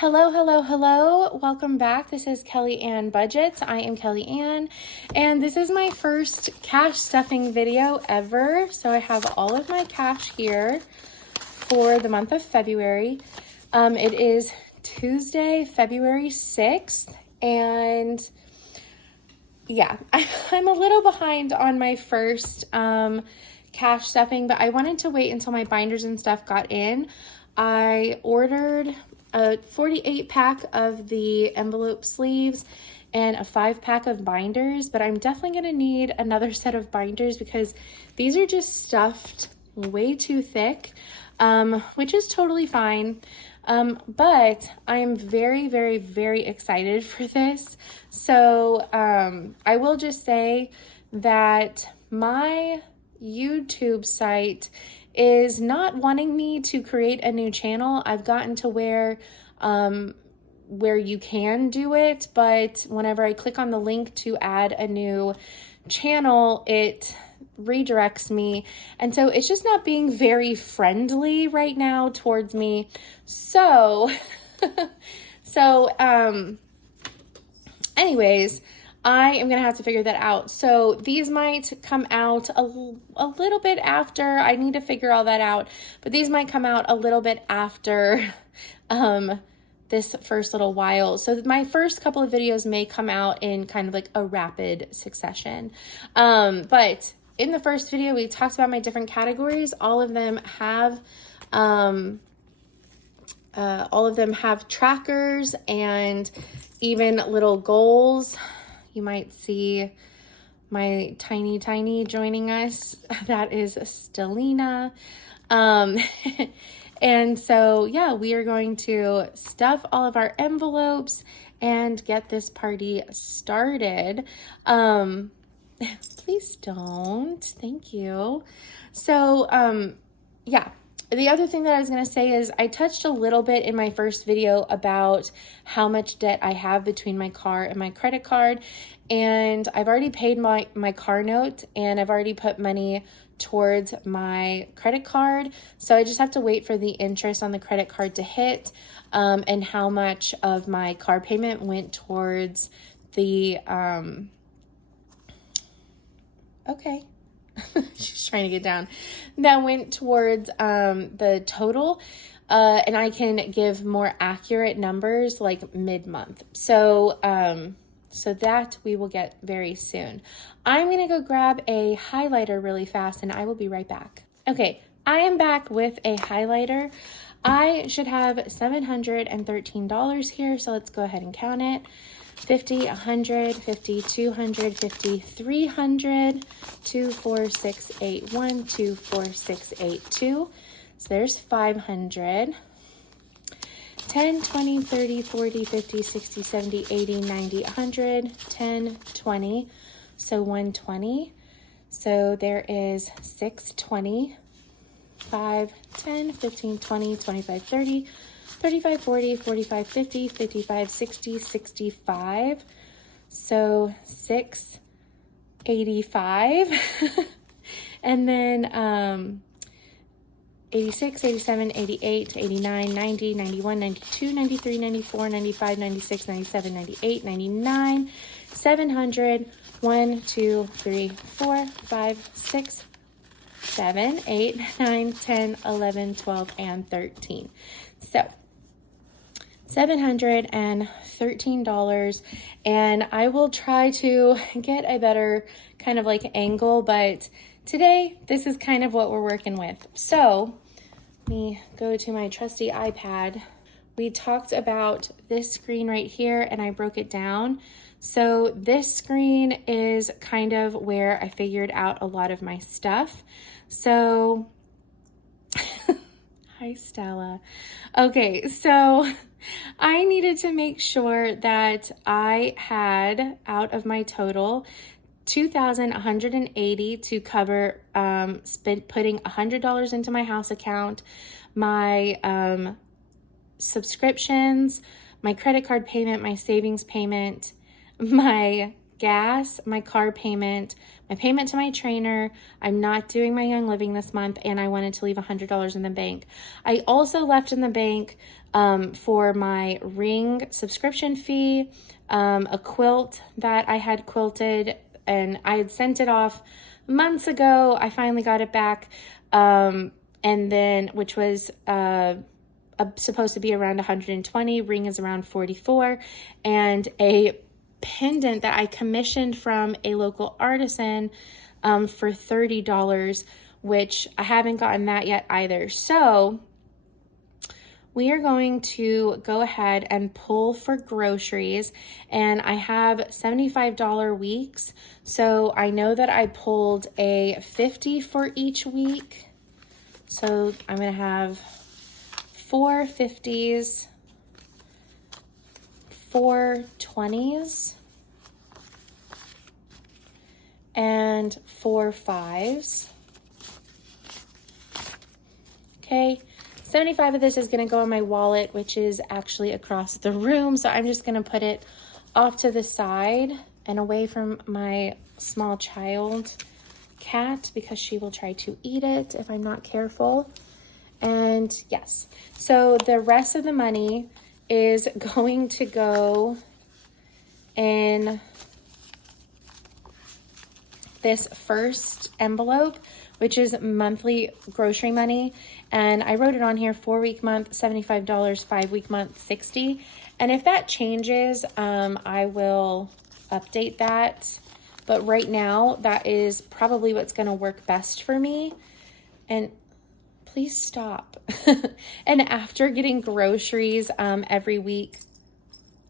Hello, hello, hello. Welcome back. This is Kelli Ann Budgets. I am Kelli Ann, and this is my first cash stuffing video ever. So I have all of my cash here for the month of February. It is Tuesday, February 6th, and yeah, I'm a little behind on my first cash stuffing, but I wanted to wait until my binders and stuff got in. I ordered a 48 pack of the envelope sleeves and a 5-pack of binders, but I'm definitely going to need another set of binders because these are just stuffed way too thick, which is totally fine. But I am very, very, very excited for this. So I will just say that my YouTube site is not wanting me to create a new channel. I've gotten to where you can do it, but whenever I click on the link to add a new channel, it redirects me, and so it's just not being very friendly right now towards me. So anyways, I am gonna have to figure that out. So these might come out a little bit after. I need to figure all that out, but these might come out a little bit after this first little while. So my first couple of videos may come out in kind of like a rapid succession. But in the first video, we talked about my different categories. All of them have trackers and even little goals. You might see my tiny joining us. That is Stelina. And so, yeah, we are going to stuff all of our envelopes and get this party started. Please don't. Thank you. So, yeah. The other thing that I was going to say is I touched a little bit in my first video about how much debt I have between my car and my credit card. And I've already paid my car note, and I've already put money towards my credit card. So I just have to wait for the interest on the credit card to hit, and how much of my car payment went towards the, okay. She's trying to get down. That went towards the total, and I can give more accurate numbers like mid-month. So that we will get very soon. I'm gonna go grab a highlighter really fast, and I will be right back. Okay, I am back with a highlighter. I should have $713 here, so let's go ahead and count it. 50, 100, 50, 200, 50, 300, 2, 4, 6, 8, 1, 2, 4, 6, 8, 2. So there's 500. 10, 20, 30, 40, 50, 60, 70, 80, 90, 100, 10, 20. So 120. So there is 620, 5, 10, 15, 20, 25, 30, 35, 40, 45, 50, 55, 60, 65. So 685. And then 86, 87, 88, 89, 90, 91, 92, 93, 94, 95, 96, 97, 98, 99, 700, 1, 2, 3, 4, 5, 6, 7, 8, 9, 10, 11, 12, and 13. So $713, and I will try to get a better kind of like angle, but today this is kind of what we're working with. So let me go to my trusty iPad. We talked about this screen right here, and I broke it down. So this screen is kind of where I figured out a lot of my stuff. So hi, Stella. Okay, so I needed to make sure that I had, out of my total, $2,180 to cover putting $100 into my house account, my subscriptions, my credit card payment, my savings payment, my gas, my car payment, my payment to my trainer. I'm not doing my Young Living this month, and I wanted to leave $100 in the bank. I also left in the bank for my ring subscription fee, a quilt that I had quilted, and I had sent it off months ago. I finally got it back, and then, which was supposed to be around 120, ring is around 44, and a pendant that I commissioned from a local artisan for $30, which I haven't gotten that yet either. So we are going to go ahead and pull for groceries, and I have $75 weeks. So I know that I pulled a 50 for each week. So I'm going to have 4 50s, 4 20s, and 4 5s. Okay, 75 of this is going to go in my wallet, which is actually across the room. So I'm just going to put it off to the side and away from my small child cat, because she will try to eat it if I'm not careful. And yes, so the rest of the money is going to go in this first envelope, which is monthly grocery money. And I wrote it on here, 4-week month, $75, 5-week month, $60. And if that changes, I will update that. But right now, that is probably what's going to work best for me. And please stop. And after getting groceries every week,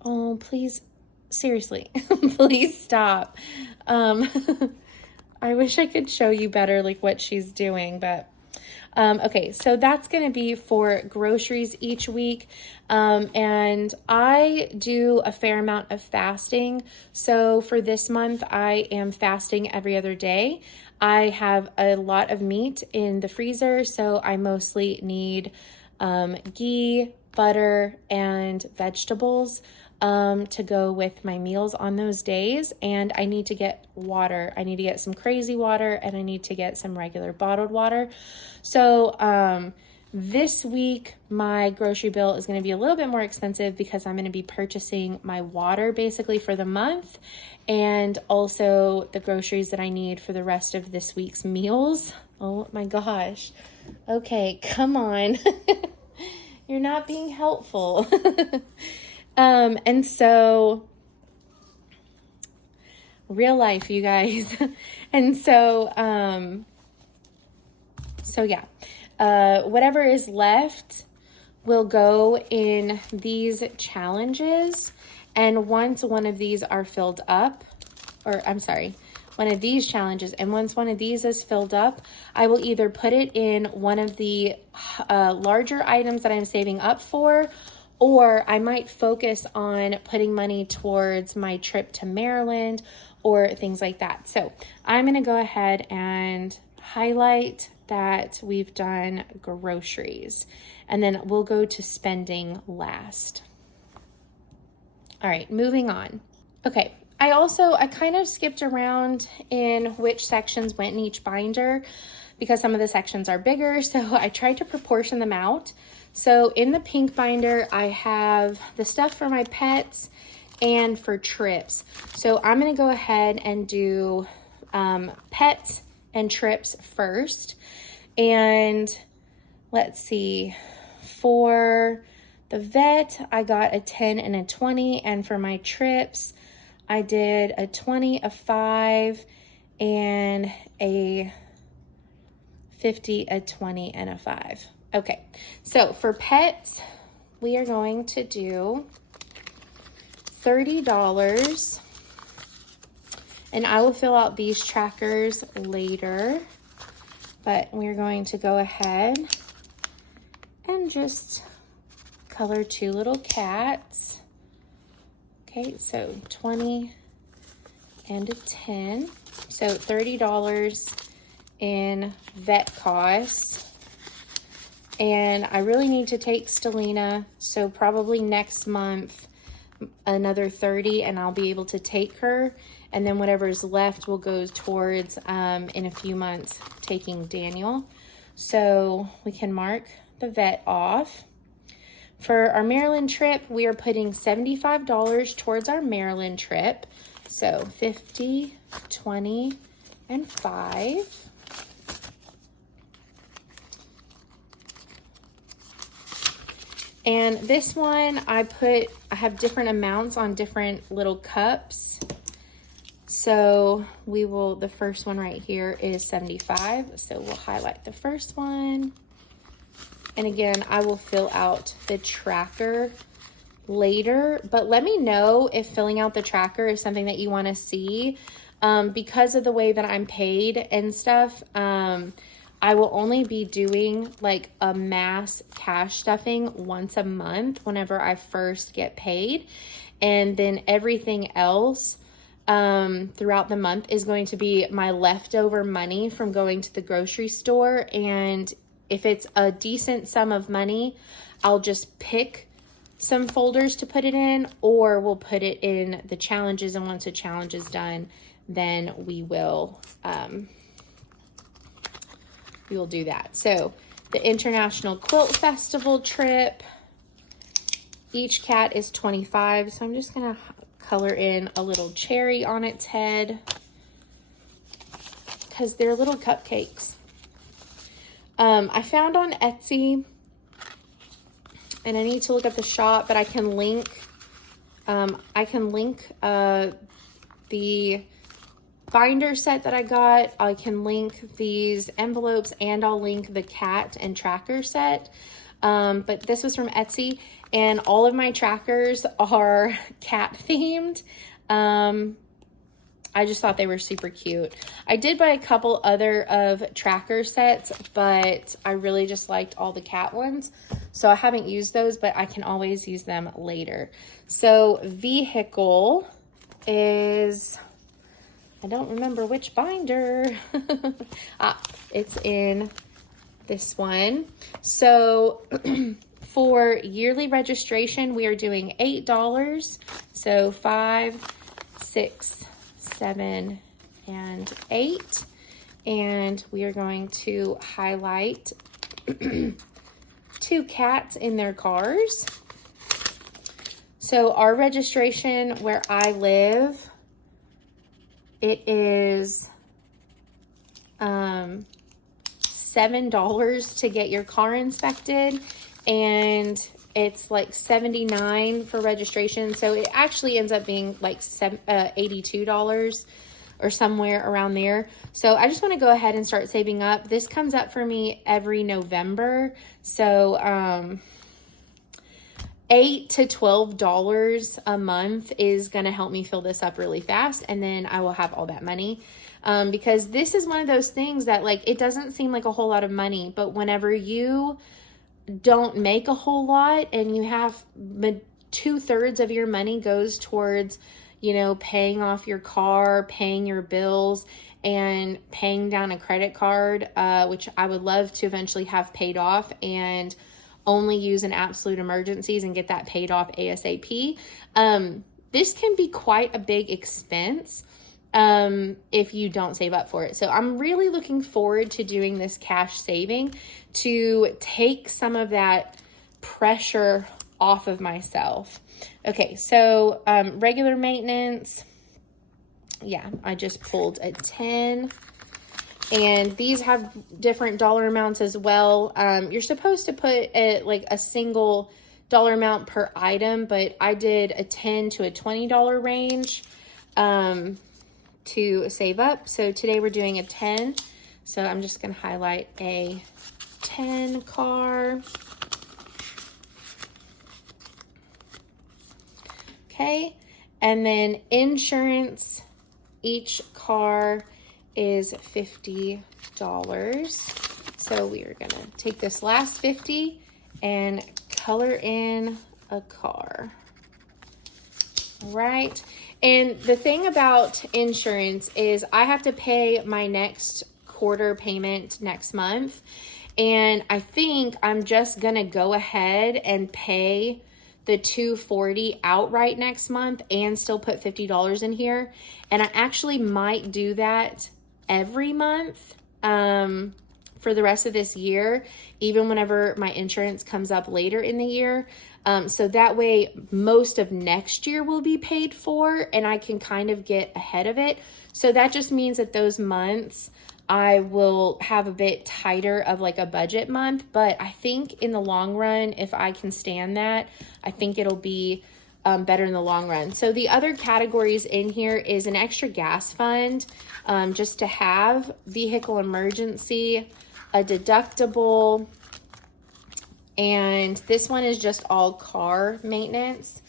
oh, please, seriously, please stop. I wish I could show you better like what she's doing, but okay, so that's going to be for groceries each week. And I do a fair amount of fasting. So for this month, I am fasting every other day. I have a lot of meat in the freezer, so I mostly need ghee, butter, and vegetables to go with my meals on those days. And I need to get water. I need to get some crazy water, and I need to get some regular bottled water. So this week, my grocery bill is going to be a little bit more expensive because I'm going to be purchasing my water basically for the month, and also the groceries that I need for the rest of this week's meals. Oh my gosh. Okay, come on. You're not being helpful. And so real life, you guys. And so, yeah, whatever is left will go in these challenges. And once one of these are filled up, or I'm sorry, one of these challenges, and once one of these is filled up, I will either put it in one of the larger items that I'm saving up for, or I might focus on putting money towards my trip to Maryland or things like that. So I'm going to go ahead and highlight that we've done groceries, and then we'll go to spending last. All right, moving on. Okay, I kind of skipped around in which sections went in each binder because some of the sections are bigger, so I tried to proportion them out. So in the pink binder, I have the stuff for my pets and for trips. So I'm going to go ahead and do pets and trips first. And let's see, for the vet, I got a 10 and a 20. And for my trips, I did a 20, a 5, and a 50, a 20, and a 5. Okay, so for pets, we are going to do $30. And I will fill out these trackers later, but we're going to go ahead and just color 2 little cats. Okay, so 20 and a 10. So $30 in vet costs. And I really need to take Stellina, so probably next month another 30 and I'll be able to take her. And then whatever's left will go towards, in a few months, taking Daniel. So we can mark the vet off. For our Maryland trip, we are putting $75 towards our Maryland trip. So 50, 20, and 5. And this one, I have different amounts on different little cups. So the first one right here is 75. So we'll highlight the first one. And again, I will fill out the tracker later, but let me know if filling out the tracker is something that you want to see. Because of the way that I'm paid and stuff, I will only be doing like a mass cash stuffing once a month whenever I first get paid. And then everything else throughout the month is going to be my leftover money from going to the grocery store. And if it's a decent sum of money, I'll just pick some folders to put it in, or we'll put it in the challenges. And once the challenge is done, then we will do that. So the International Quilt Festival trip, each cat is 25. So I'm just gonna color in a little cherry on its head because they're little cupcakes. I found on Etsy, and I need to look up the shop, but I can link the binder set that I got. I can link these envelopes, and I'll link the cat and tracker set. But this was from Etsy, and all of my trackers are cat themed. I just thought they were super cute. I did buy a couple other of tracker sets, but I really just liked all the cat ones. So I haven't used those, but I can always use them later. So vehicle is, I don't remember which binder. It's in this one. So for yearly registration, we are doing $8. So 5, 6, 7, and 8. And we are going to highlight 2 cats in their cars. So our registration where I live, it is $7 to get your car inspected, and it's like $79 for registration. So it actually ends up being like $82 or somewhere around there. So I just want to go ahead and start saving up. This comes up for me every November. So $8 to $12 a month is going to help me fill this up really fast. And then I will have all that money. Because this is one of those things that, like, it doesn't seem like a whole lot of money, but whenever you don't make a whole lot and you have 2/3 of your money goes towards, you know, paying off your car, paying your bills, and paying down a credit card, which I would love to eventually have paid off and only use in absolute emergencies and get that paid off ASAP. This can be quite a big expense if you don't save up for it. So I'm really looking forward to doing this cash saving to take some of that pressure off of myself. Okay, so regular maintenance, yeah, I just pulled a 10, and these have different dollar amounts as well. You're supposed to put like a single dollar amount per item, but I did a $10 to a $20 range to save up. So today we're doing a 10. So I'm just going to highlight a 10 car. Okay. And then insurance, each car is $50. So we are going to take this last 50 and color in a car. All right. And the thing about insurance is I have to pay my next quarter payment next month. And I think I'm just going to go ahead and pay the $240 outright next month and still put $50 in here. And I actually might do that every month for the rest of this year, even whenever my insurance comes up later in the year. So that way most of next year will be paid for and I can kind of get ahead of it. So that just means that those months I will have a bit tighter of like a budget month, but I think in the long run, if I can stand that, I think it'll be better in the long run. So the other categories in here is an extra gas fund, just to have, vehicle emergency, a deductible, and this one is just all car maintenance.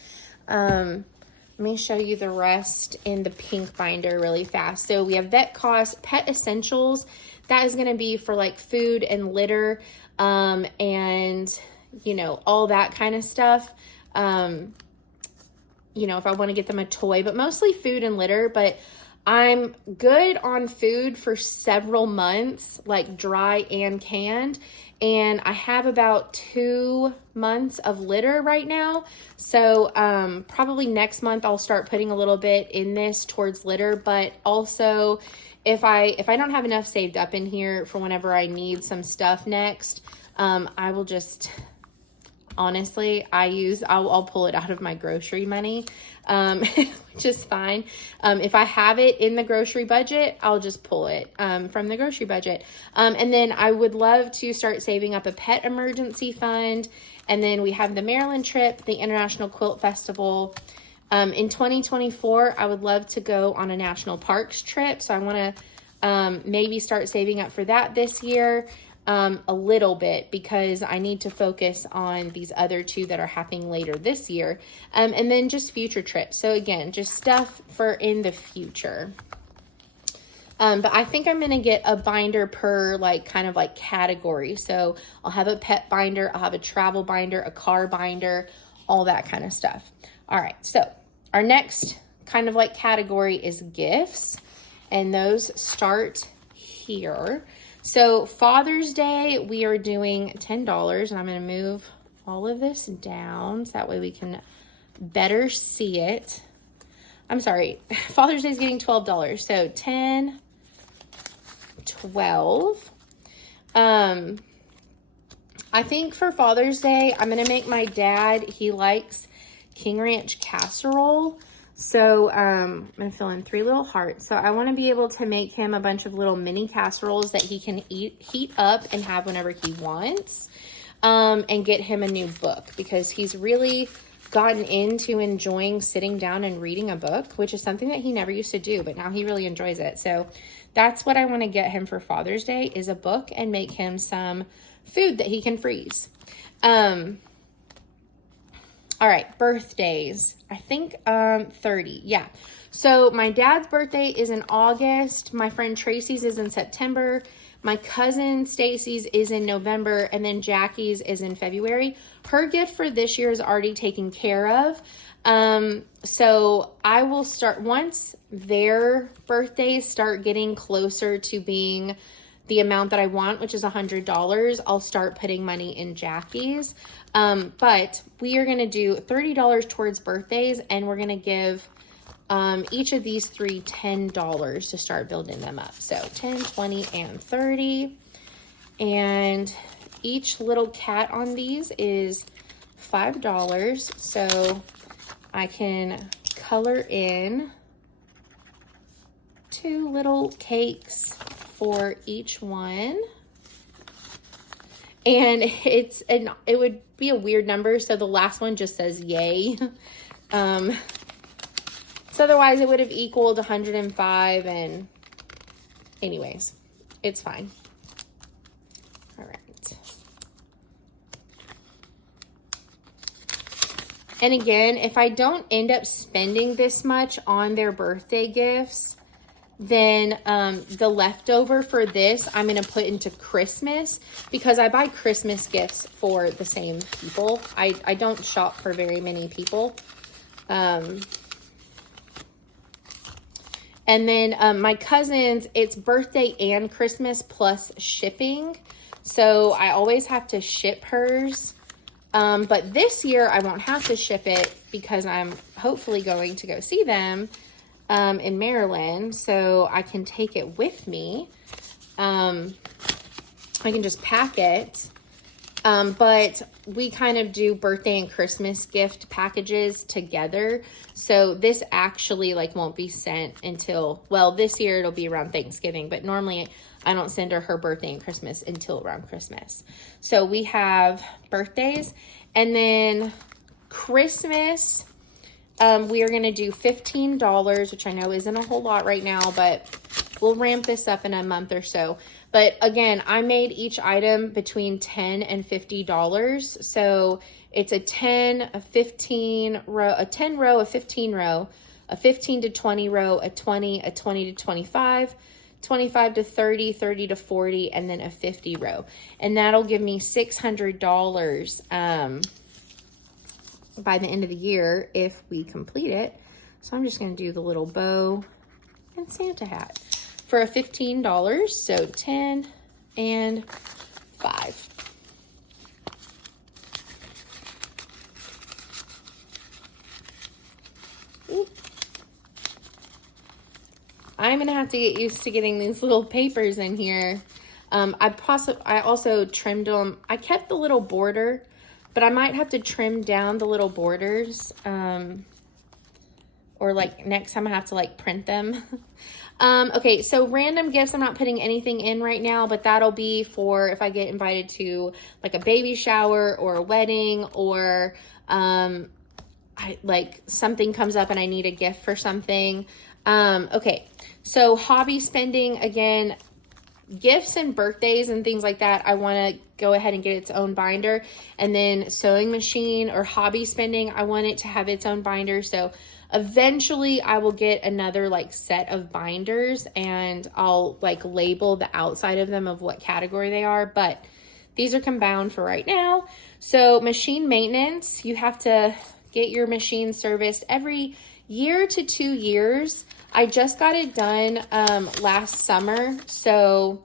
Let me show you the rest in the pink binder really fast. So we have vet costs, pet essentials. That is going to be for like food and litter, and you know, all that kind of stuff. You know, if I want to get them a toy, but mostly food and litter. But I'm good on food for several months, like dry and canned. And I have about 2 months of litter right now. So probably next month I'll start putting a little bit in this towards litter. But also if I don't have enough saved up in here for whenever I need some stuff next, I will just, honestly, I'll pull it out of my grocery money, which is fine. If I have it in the grocery budget, I'll just pull it from the grocery budget. And then I would love to start saving up a pet emergency fund. And then we have the Maryland trip, the International Quilt Festival. In 2024, I would love to go on a national parks trip. So I want to maybe start saving up for that this year. A little bit, because I need to focus on these other two that are happening later this year. And then just future trips. So again, just stuff for in the future. But I think I'm going to get a binder per like kind of like category. So I'll have a pet binder, I'll have a travel binder, a car binder, all that kind of stuff. All right. So our next kind of like category is gifts, and those start here. So Father's Day, we are doing $10, and I'm going to move all of this down so that way we can better see it. I'm sorry, Father's Day is getting $12. So 10, 12. I think for Father's Day, I'm going to make my dad, he likes King Ranch casserole. So I'm going to fill in 3 little hearts. So I want to be able to make him a bunch of little mini casseroles that he can heat up and have whenever he wants, and get him a new book, because he's really gotten into enjoying sitting down and reading a book, which is something that he never used to do, but now he really enjoys it. So that's what I want to get him for Father's Day, is a book, and make him some food that he can freeze. All right, birthdays. I think 30. Yeah. So my dad's birthday is in August. My friend Tracy's is in September. My cousin Stacy's is in November, and then Jackie's is in February. Her gift for this year is already taken care of. So I will start, once their birthdays start getting closer to being the amount that I want, which is $100, I'll start putting money in Jackie's. But we are going to do $30 towards birthdays, and we're going to give each of these 3 $10 to start building them up. So 10, 20, and 30. And each little cat on these is $5. So I can color in 2 little cakes for each one. And it would be a weird number, so the last one just says yay. So otherwise it would have equaled 105, and anyways, it's fine. All right. And again, if I don't end up spending this much on their birthday gifts, then the leftover for this, I'm going to put into Christmas, because I buy Christmas gifts for the same people. I don't shop for very many people. And then my cousin's, it's birthday and Christmas plus shipping. So I always have to ship hers But this year I won't have to ship it because I'm hopefully going to go see them in Maryland, so I can take it with me. I can just pack it. But we kind of do birthday and Christmas gift packages together. So this actually like won't be sent until, well, this year it'll be around Thanksgiving, but normally I don't send her birthday and Christmas until around Christmas. So we have birthdays, and then Christmas, we are going to do $15, which I know isn't a whole lot right now, but we'll ramp this up in a month or so. But again, I made each item between $10 and $50. So it's a 10, a 15 row, a 10 row, a 15 row, a 15 to 20 row, a 20 to 25, 25 to 30, 30 to 40, and then a 50 row. And that'll give me $600 by the end of the year if we complete it. So I'm just going to do the little bow and Santa hat for a $15. So 10 and 5. Ooh. I'm gonna have to get used to getting these little papers in here. I also trimmed them. I kept the little border, but I might have to trim down the little borders. Or like next time I have to like print them. Okay, so random gifts, I'm not putting anything in right now, but that'll be for if I get invited to like a baby shower or a wedding, or like something comes up and I need a gift for something. Okay, so hobby spending, again, gifts and birthdays and things like that, I want to go ahead and get its own binder. And then sewing machine or hobby spending, I want it to have its own binder. So eventually I will get another like set of binders, and I'll like label the outside of them of what category they are, but these are compound for right now. So machine maintenance, you have to get your machine serviced every year to 2 years. I just got it done last summer. So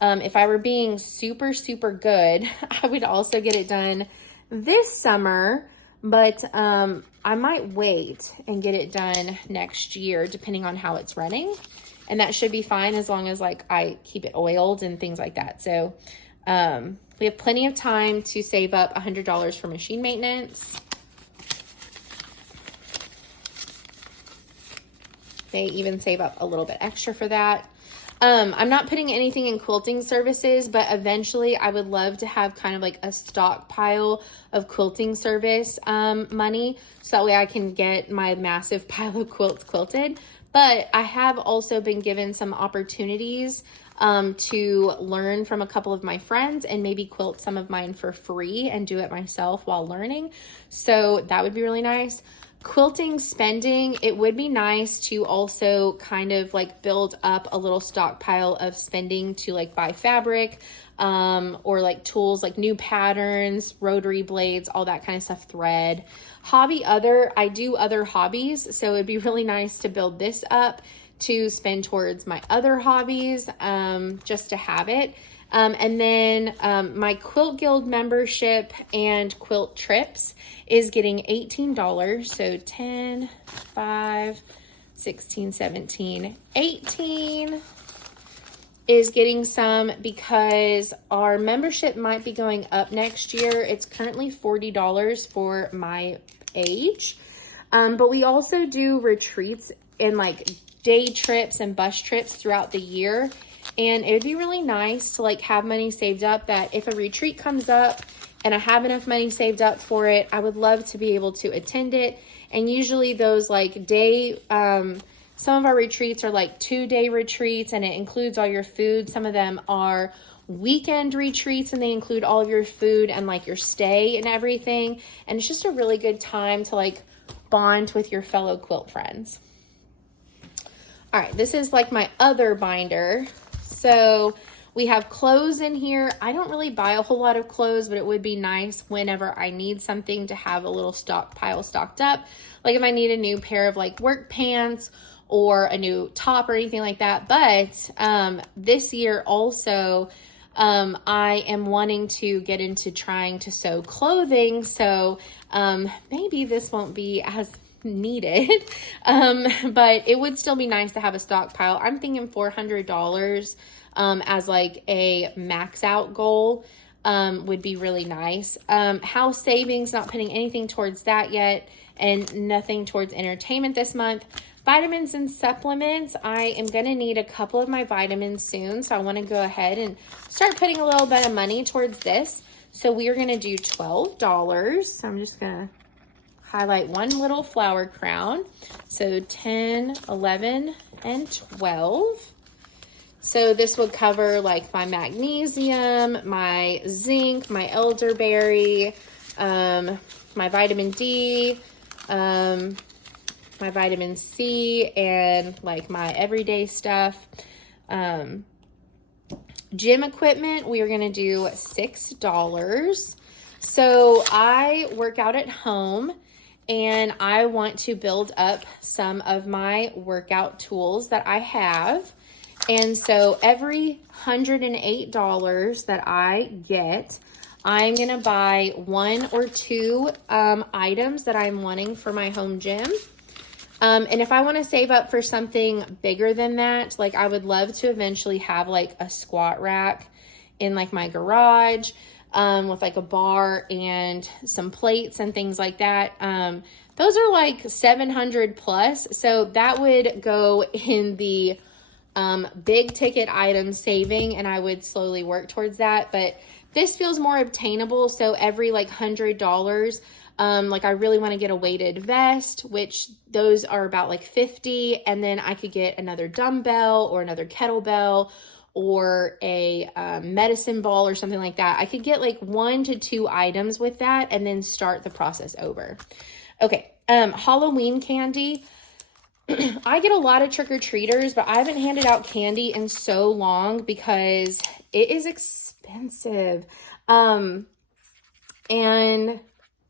if I were being super, super good, I would also get it done this summer, but I might wait and get it done next year, depending on how it's running. And that should be fine as long as like I keep it oiled and things like that. So we have plenty of time to save up $100 for machine maintenance. They even save up a little bit extra for that. I'm not putting anything in quilting services, but eventually I would love to have kind of like a stockpile of quilting service money, so that way I can get my massive pile of quilts quilted. But I have also been given some opportunities to learn from a couple of my friends and maybe quilt some of mine for free and do it myself while learning. So that would be really nice. Quilting spending, it would be nice to also kind of like build up a little stockpile of spending to like buy fabric or like tools like new patterns, rotary blades, all that kind of stuff, thread. Hobby other, I do other hobbies, so it'd be really nice to build this up to spend towards my other hobbies, just to have it. And then my Quilt Guild membership and quilt trips is getting $18. So 10, 5, 16, 17, 18 is getting some because our membership might be going up next year. It's currently $40 for my age. But we also do retreats and like day trips and bus trips throughout the year. And it would be really nice to like have money saved up that if a retreat comes up and I have enough money saved up for it, I would love to be able to attend it. And usually those like day, some of our retreats are like 2-day retreats and it includes all your food. Some of them are weekend retreats and they include all of your food and like your stay and everything. And it's just a really good time to like bond with your fellow quilt friends. All right, this is like my other binder. So we have clothes in here. I don't really buy a whole lot of clothes, but it would be nice whenever I need something to have a little stockpile stocked up. Like if I need a new pair of like work pants or a new top or anything like that. But this year also, I am wanting to get into trying to sew clothing, so maybe this won't be as needed, but it would still be nice to have a stockpile. I'm thinking $400 as like a max out goal would be really nice. House savings, not putting anything towards that yet, and nothing towards entertainment this month. Vitamins and supplements, I am going to need a couple of my vitamins soon, so I want to go ahead and start putting a little bit of money towards this. So we are going to do $12. So I'm just going to highlight one little flower crown. So 10, 11, and 12. So this would cover like my magnesium, my zinc, my elderberry, my vitamin D, my vitamin C, and like my everyday stuff. Gym equipment, we are going to do $6. So I work out at home and I want to build up some of my workout tools that I have. And so every $108 that I get, I'm going to buy 1 or 2 items that I'm wanting for my home gym. And if I want to save up for something bigger than that, like I would love to eventually have like a squat rack in like my garage, with like a bar and some plates and things like that. Those are like 700 plus. So that would go in the big ticket item saving, and I would slowly work towards that. But this feels more obtainable. So every like $100, like I really want to get a weighted vest, which those are about like 50. And then I could get another dumbbell or another kettlebell or a medicine ball or something like that. I could get like 1 to 2 items with that and then start the process over. Okay. Halloween candy. I get a lot of trick-or-treaters, but I haven't handed out candy in so long because it is expensive. And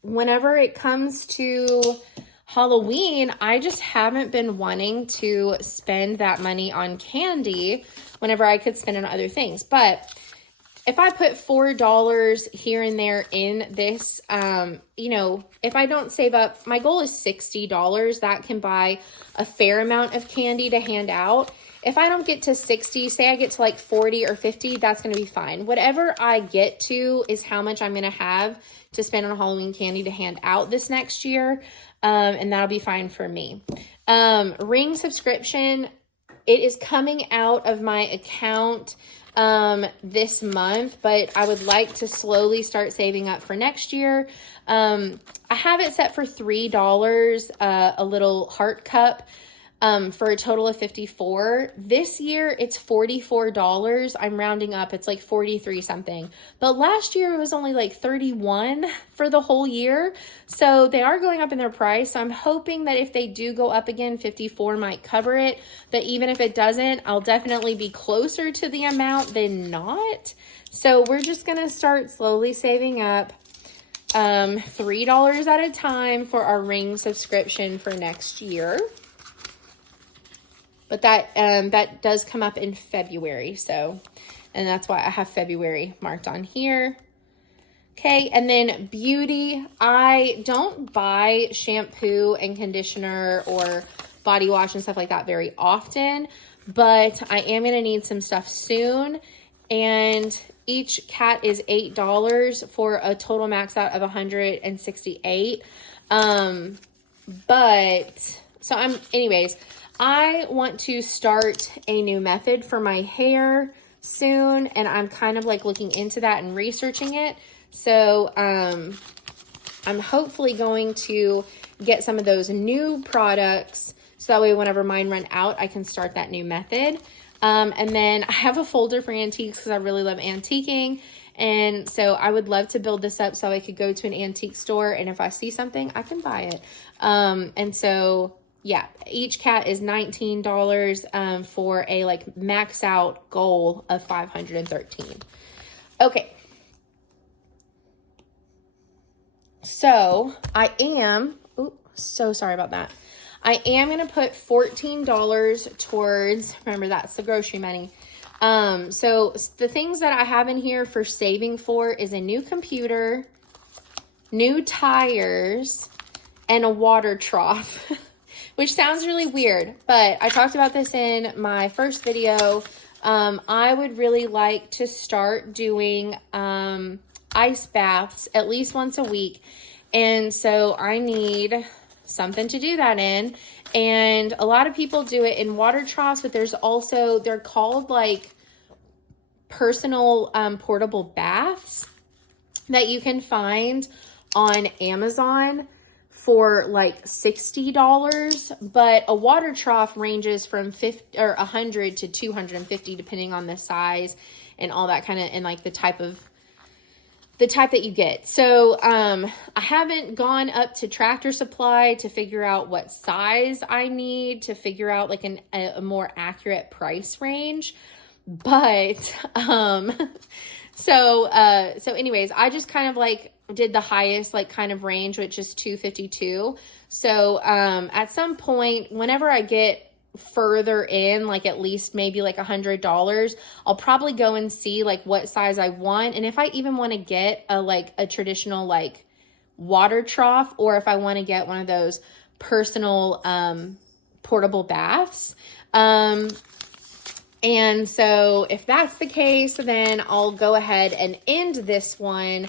whenever it comes to Halloween, I just haven't been wanting to spend that money on candy whenever I could spend it on other things. But if I put $4 here and there in this, you know, if I don't save up, my goal is $60. That can buy a fair amount of candy to hand out. If I don't get to 60, say I get to like 40 or 50, that's going to be fine. Whatever I get to is how much I'm going to have to spend on Halloween candy to hand out this next year. And that'll be fine for me. Ring subscription, it is coming out of my account this month, but I would like to slowly start saving up for next year. I have it set for $3, a little heart cup, for a total of $54. This year it's $44. I'm rounding up. It's like 43 something. But last year it was only like 31 for the whole year. So they are going up in their price. So I'm hoping that if they do go up again, 54 might cover it. But even if it doesn't, I'll definitely be closer to the amount than not. So we're just going to start slowly saving up $3 at a time for our ring subscription for next year. But that does come up in February. So, and that's why I have February marked on here. Okay. And then beauty. I don't buy shampoo and conditioner or body wash and stuff like that very often, but I am going to need some stuff soon. And each cat is $8 for a total max out of 168. But so anyways, I want to start a new method for my hair soon, and I'm kind of like looking into that and researching it. So I'm hopefully going to get some of those new products so that way whenever mine run out, I can start that new method. And then I have a folder for antiques because I really love antiquing. And so I would love to build this up so I could go to an antique store, and if I see something, I can buy it. And so yeah, each cat is $19 for a like max out goal of 513. Okay. So I am, so sorry about that. I am going to put $14 towards, remember that's the grocery money, So the things that I have in here for saving for is a new computer, new tires, and a water trough, which sounds really weird, but I talked about this in my first video. I would really like to start doing ice baths at least once a week. And so I need something to do that in. And a lot of people do it in water troughs, but there's also, they're called like personal portable baths that you can find on Amazon for like $60, but a water trough ranges from 50 or 100 to 250 depending on the size and all that kind of, and like the type that you get. So I haven't gone up to Tractor Supply to figure out what size I need to figure out like a more accurate price range. But so anyways, I just kind of like did the highest like kind of range, which is 252. So at some point, whenever I get further in, like at least maybe like $100, I'll probably go and see like what size I want, and if I even want to get a traditional like water trough, or if I want to get one of those personal portable baths. And so if that's the case, then I'll go ahead and end this one,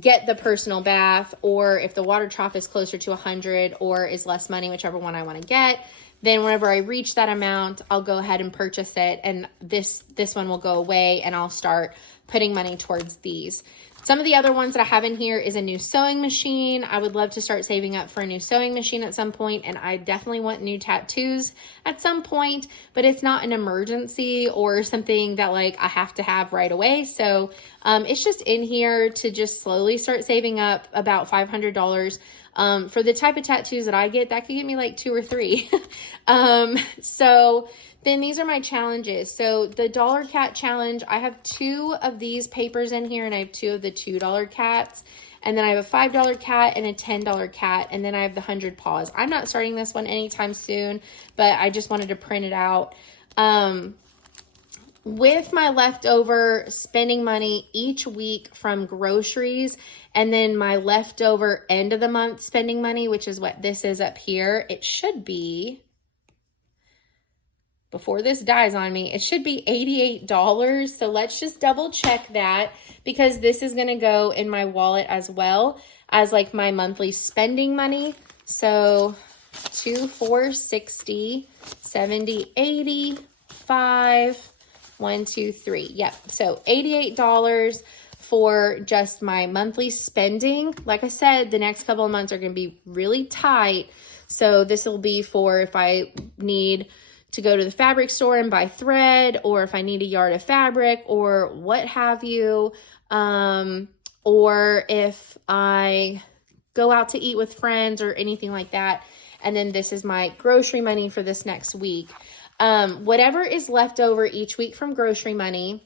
get the personal bath, or if the water trough is closer to 100 or is less money, whichever one I want to get, then whenever I reach that amount, I'll go ahead and purchase it, and this one will go away, and I'll start putting money towards these. Some of the other ones that I have in here is a new sewing machine. I would love to start saving up for a new sewing machine at some point, and I definitely want new tattoos at some point, but it's not an emergency or something that like I have to have right away. So it's just in here to just slowly start saving up about $500. For the type of tattoos that I get, that could get me like 2 or 3. So then these are my challenges. So the Dollar Cat Challenge, I have 2 of these papers in here, and I have 2 of the $2 cats. And then I have a $5 cat and a $10 cat. And then I have the 100 paws. I'm not starting this one anytime soon, but I just wanted to print it out. With my leftover spending money each week from groceries, and then my leftover end of the month spending money, which is what this is up here, it should be, before this dies on me, it should be $88. So let's just double check that, because this is going to go in my wallet as well as like my monthly spending money. So 2, 4, 60, 70, 80, 5, 1, 2, 3. Yep. So $88 for just my monthly spending. Like I said, the next couple of months are going to be really tight. So this will be for if I need to go to the fabric store and buy thread, or if I need a yard of fabric or what have you, or if I go out to eat with friends or anything like that. And then this is my grocery money for this next week. Whatever is left over each week from grocery money,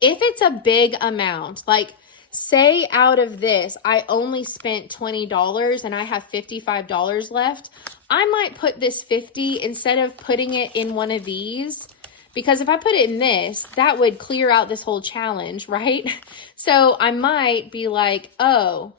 if it's a big amount, like say out of this, I only spent $20 and I have $55 left, I might put this 50 instead of putting it in one of these, because if I put it in this, that would clear out this whole challenge, right? So I might be like, oh,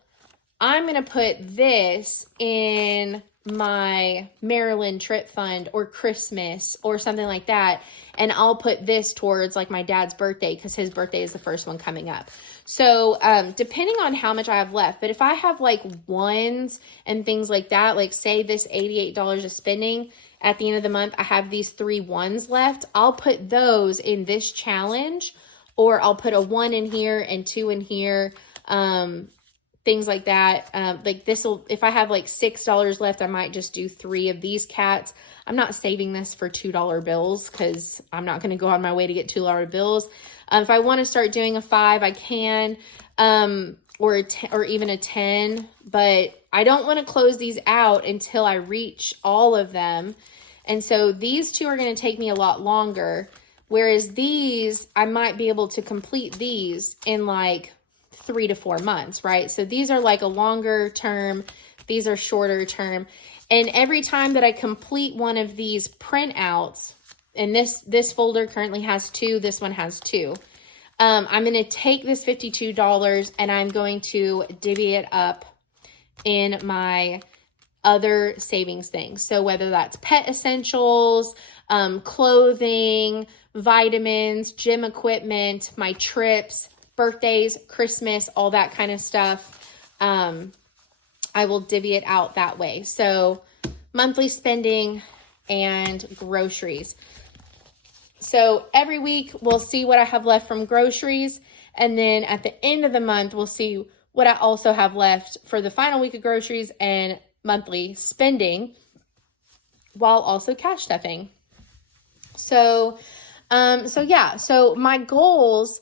I'm going to put this in my Maryland trip fund or Christmas or something like that. And I'll put this towards like my dad's birthday, because his birthday is the first one coming up. So depending on how much I have left, but if I have like ones and things like that, like say this $88 of spending at the end of the month, I have these 3 ones left, I'll put those in this challenge, or I'll put a 1 in here and 2 in here, things like that. Like this will, if I have like $6 left, I might just do 3 of these cats. I'm not saving this for $2 bills, because I'm not going to go on my way to get $2 bills. If I want to start doing a 5, I can, or a 10, or even a 10, but I don't want to close these out until I reach all of them. And so these 2 are going to take me a lot longer, whereas these, I might be able to complete these in like 3 to 4 months, right? So these are like a longer term, these are shorter term. And every time that I complete one of these printouts, and this folder currently has 2. This one has 2. I'm going to take this $52 and I'm going to divvy it up in my other savings things. So whether that's pet essentials, clothing, vitamins, gym equipment, my trips, birthdays, Christmas, all that kind of stuff, I will divvy it out that way. So monthly spending and groceries. So every week we'll see what I have left from groceries. And then at the end of the month, we'll see what I also have left for the final week of groceries and monthly spending, while also cash stuffing. So my goals,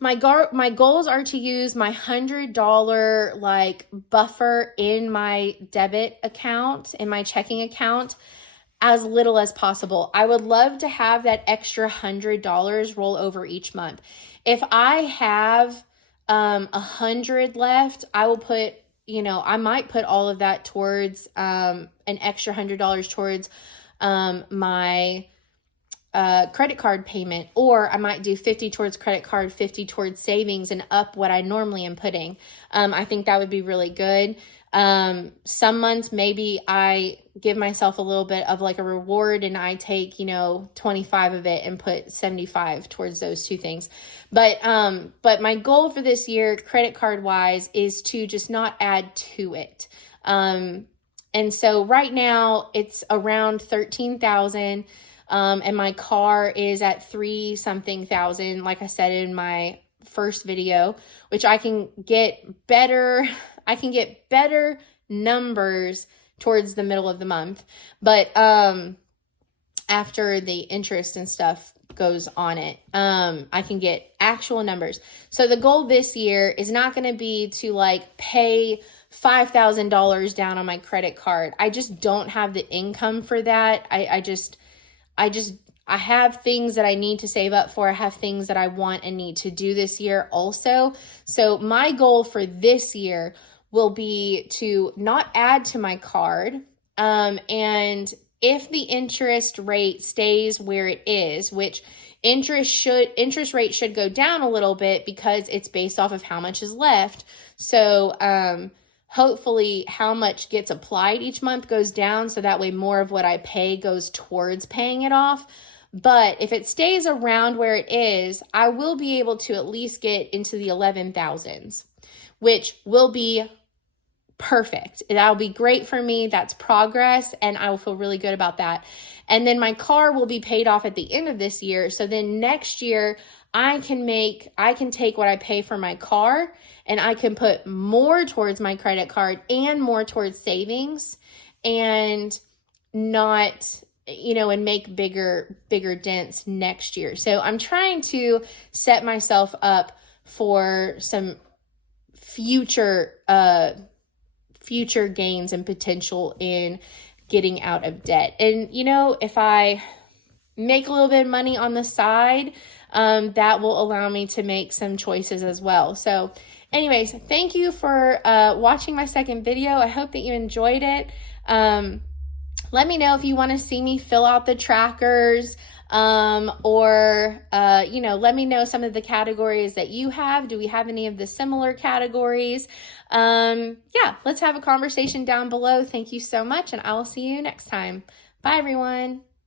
my goals are to use my $100 like buffer in my debit account, in my checking account, as little as possible. I would love to have that extra $100 roll over each month. If I have $100 left, I will put, I might put all of that towards an extra $100 towards my credit card payment, or I might do 50 towards credit card, 50 towards savings, and up what I normally am putting. I think that would be really good. Some months maybe I give myself a little bit of like a reward and I take, 25 of it and put 75 towards those 2 things. But my goal for this year, credit card wise, is to just not add to it. And so right now it's around 13,000. And my car is at 3 something thousand, like I said in my first video, which I can get better numbers towards the middle of the month. But after the interest and stuff goes on it, I can get actual numbers. So the goal this year is not going to be to like pay $5,000 down on my credit card. I just don't have the income for that. I have things that I need to save up for. I have things that I want and need to do this year also. So my goal for this year will be to not add to my card. And if the interest rate stays where it is, which interest rate should go down a little bit because it's based off of how much is left. So, hopefully how much gets applied each month goes down, so that way more of what I pay goes towards paying it off. But if it stays around where it is, I will be able to at least get into the 11,000s, which will be perfect. That'll be great for me. That's progress, and I will feel really good about that. And then my car will be paid off at the end of this year. So then next year I can take what I pay for my car and I can put more towards my credit card and more towards savings, and not, and make bigger dents next year. So I'm trying to set myself up for some future gains and potential in getting out of debt. And, if I make a little bit of money on the side, that will allow me to make some choices as well. So anyways, thank you for watching my second video. I hope that you enjoyed it. Let me know if you want to see me fill out the trackers, or let me know some of the categories that you have. Do we have any of the similar categories? Let's have a conversation down below. Thank you so much, and I will see you next time. Bye, everyone.